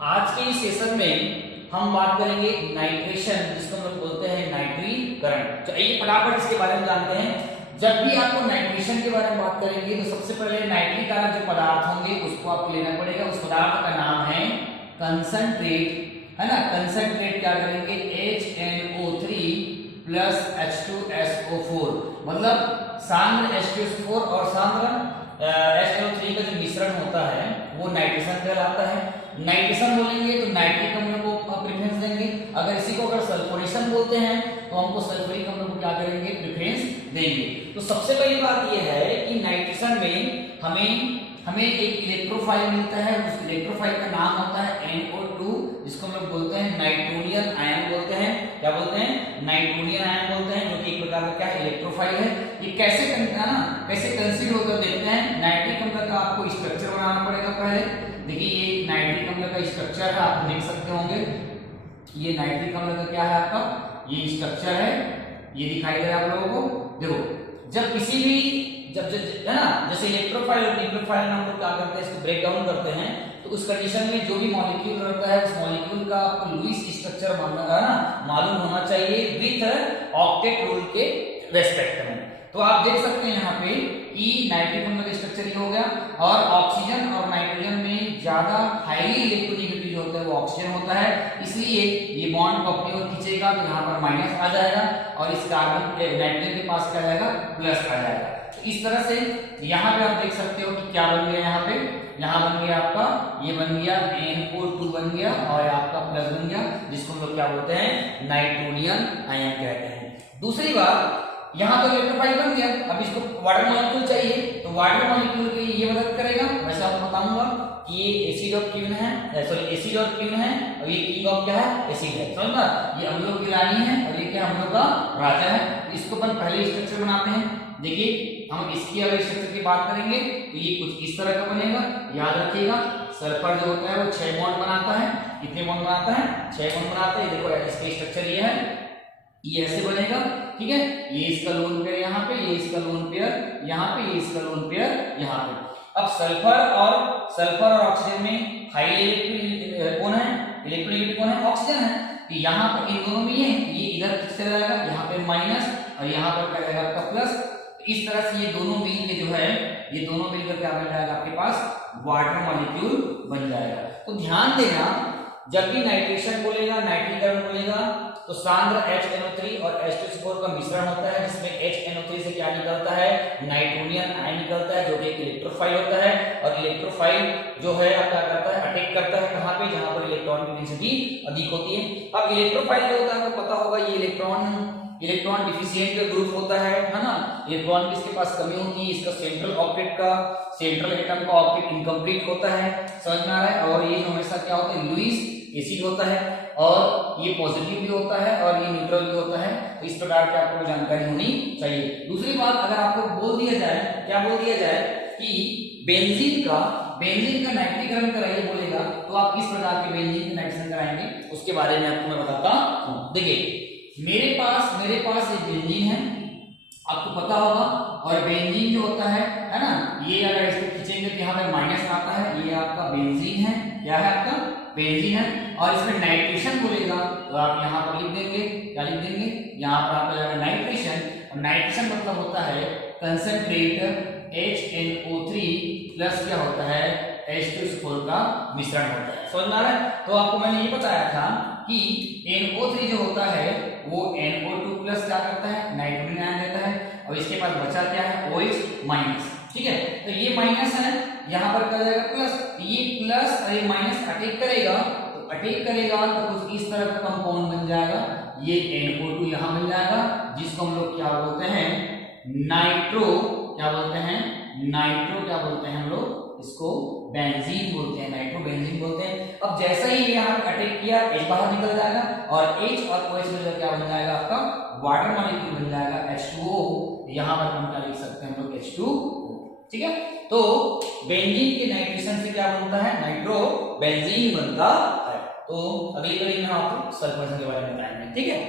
आज के इस सेशन में हम बात करेंगे नाइट्रेशन, जिसको हम लोग बोलते हैं नाइट्रीकरण। तो आइए फटाफट इसके बारे में जानते हैं। जब भी आपको नाइट्रेशन के बारे में बात करेंगे तो सबसे पहले नाइट्रीकारक जो पदार्थ होंगे उसको आपको लेना पड़ेगा। उस पदार्थ का नाम है कंसंट्रेट, है ना। कंसंट्रेट क्या करेंगे, HNO3 प्लस H2SO4, मतलब सांद्र H2SO4 और सांद्र HNO3 का जो मिश्रण होता है वो नाइट्रेशन कहलाता है। नाइट्रेशन बोलेंगे तो नाइट्रिक अम्ल को प्रेफरेंस देंगे। अगर इसी को अगर सल्फोनेशन बोलते हैं तो हमको सल्फ्यूरिक अम्ल को क्या करेंगे, प्रेफरेंस देंगे। तो सबसे पहली बात यह है कि नाइट्रेशन में हमें एक इलेक्ट्रोफाइल मिलता है। उस इलेक्ट्रोफाइल का नाम होता है NO2, जिसको हम लोग बोलते हैं नाइट्रोनियन आयन बोलते हैं। क्या बोलते हैं, नाइट्रोनियन आयन बोलते हैं, जो कि एक प्रकार का क्या इलेक्ट्रोफाइल है। ये कैसे कंसीड होता है देखते हैं। नाइट्रिक अम्ल का आपको स्ट्रक्चर बनाना पड़ेगा पहले। देखिए ये नाइट्रिक अम्ल का स्ट्रक्चर है, आप देख सकते होंगे। ये नाइट्रिक अम्ल का क्या है, आपका ये स्ट्रक्चर है, ये दिखाई दे रहा है आप लोगों को। देखो जब किसी भी जब है ना, जैसे इलेक्ट्रोफाइल और न्यूक्लियोफाइल में हम लोग क्या करते हैं, इसको ब्रेक डाउन करते हैं, तो उस कंडीशन में जो भी मॉलिक्यूल रहता है उस मॉलिक्यूल का आपको लुईस स्ट्रक्चर मालूम होना चाहिए विथ ऑक्टेट रूल के रेस्पेक्ट में। तो आप देख सकते हैं यहाँ पे कि नाइट्रिक अम्ल का स्ट्रक्चर ये हो गया, और ऑक्सीजन और नाइट्रोजन में ज्यादा हाईली इलेक्ट्रोनेगेटिव जो होता है वो ऑक्सीजन होता है, इसलिए ये बॉन्ड को अपनी ओर खींचेगा तो यहाँ पर माइनस आ जाएगा और इस कार्बन नाइट्रोजन के पास क्या जाएगा, प्लस आ जाएगा। तो इस तरह से यहाँ पे आप देख सकते हो कि क्या बन गया, यहाँ बन गया आपका, ये बन गया NO2 बन गया और आपका प्लस बन गया, जिसको हम लोग क्या बोलते हैं, नाइट्रोनियन आयन कहते हैं। दूसरी बात, यहाँ तो इलेक्ट्रोफाइल बन गया, अब इसको वाटर मॉलिक्यूल चाहिए, तो वाटर मॉलिक्यूल के ये मदद करेगा। वैसे आपको बताऊंगा कि ये एसिड ऑफ क्यून है, एसिड ऑफ क्यून है, और ये किंग ऑफ क्या है, एसिड है। समझना, ये अम्लों की रानी है और ये क्या अम्लों का राजा है। इसको अपन पहले स्ट्रक्चर बनाते हैं। देखिए हम इसकी अगर स्ट्रक्चर की बात करेंगे तो ये कुछ इस तरह का बनेगा। याद रखिएगा सल्फर जो होता है वो 6 बॉन्ड बनाता है। कितने बॉन्ड बनाता है, 6 बॉन्ड बनाता है। देखो इसका स्ट्रक्चर ये है, ये ऐसे बनेगा, ठीक है। ये इसका लोन पेयर यहाँ पे, ये इसका लोन पेयर यहाँ पे, ये इसका लोन पेयर यहाँ पे। अब सल्फर और ऑक्सीजन में हाई इलेक्ट्रोनेगेटिव कौन है, इलेक्ट्रोनेगेटिव कौन है, ऑक्सीजन है। तो यहाँ पर इन दोनों में ये इधर चला जाएगा, यहाँ पे माइनस और यहाँ पर क्या रहेगा आपका प्लस। इस तरह से ये दोनों मिल के जो है, ये दोनों मिलकर क्या बन जाएगा, आपके पास वाटर मॉलिक्यूल बन जाएगा। तो ध्यान देना, जब भी नाइट्रेशन बोलेगा, नाइट्रीकरण बोलेगा, तो सांद्र HNO3 और H2SO4 का मिश्रण होता है, जिसमें HNO3 से क्या निकलता है, नाइट्रोनियन आयन निकलता है, जो कि एक इलेक्ट्रोफाइल होता है। और इलेक्ट्रोफाइल जो है आप क्या करता है, अटैक करता है कहाँ पे, जहां पर इलेक्ट्रॉन की डेंसिटी अधिक होती है। अब इलेक्ट्रोफाइल जो होता है आपको पता होगा, ये इलेक्ट्रॉन डिफिशिएंट ग्रुप होता है ना। इलेक्ट्रॉन की इसके पास कमी होती है, इसका सेंट्रल एटम का ऑक्टेट इनकम्प्लीट होता है, समझ में आ रहा है। और ये हमेशा क्या होता है, लुईस एसिड होता है, और ये पॉजिटिव भी होता है और ये न्यूट्रल भी होता है। तो इस प्रकार की आपको जानकारी होनी चाहिए। दूसरी बात, अगर आपको बोल दिया जाए, क्या बोल दिया जाए कि बेंजीन का नाइट्रीकरण कराइए बोलेगा, तो आप किस प्रकार के बेंजीन का नाइट्रेशन कराएंगे, उसके बारे में आपको मैं बताता हूँ। देखिए मेरे पास ये बेंजीन है, आपको पता होगा। और बेंजीन जो होता है ना, ये अगर इसको खींचेंगे तो यहाँ पे माइनस आता है, ये आपका बेंजीन है। क्या है आपका, बेंजीन है। और इसमें नाइट्रेशन बोलेगा तो आप यहाँ पर लिख देंगे, क्या लिख देंगे, यहाँ पर आपका जाएगा नाइट्रेशन। और नाइट्रेशन मतलब होता है कंसंट्रेट HNO3 प्लस क्या होता है, H2SO4 का मिश्रण होता है, समझ में आ रहा है। तो आपको मैंने ये बताया था कि NO3 जो होता है वो NO2 प्लस क्या करता है, नाइट्रोजन आयन देता है, और इसके पास बचा क्या है, OH माइनस, ठीक है। तो ये माइनस है, यहाँ पर क्या जाएगा प्लस, ये प्लस और ये माइनस अटैक करेगा, तो कुछ इस तरह का कंपाउंड बन जाएगा। ये NO2 यहाँ मिल जाएगा, जिसको हम लोग क्या बोलते हैं, क्या बोलते हैं हम लोग इसको बेंजीन बोलते हैं, नाइट्रो बेंजीन बोलते हैं। अब जैसा ही यहाँ पे अटैक किया, H बाहर निकल जाएगा और H और OH मिलकर क्या बन जाएगा, आपका वाटर मॉलिक्यूल बन जाएगा H2O। यहाँ पर हम क्या लिख सकते हैं, हम लोग H2O, ठीक है। तो बेंजीन के नाइट्रेशन से क्या बनता है, नाइट्रो बेंजीन बनता है। तो अगली कड़ी में आपको सल्फर के बारे में बताएंगे, ठीक है।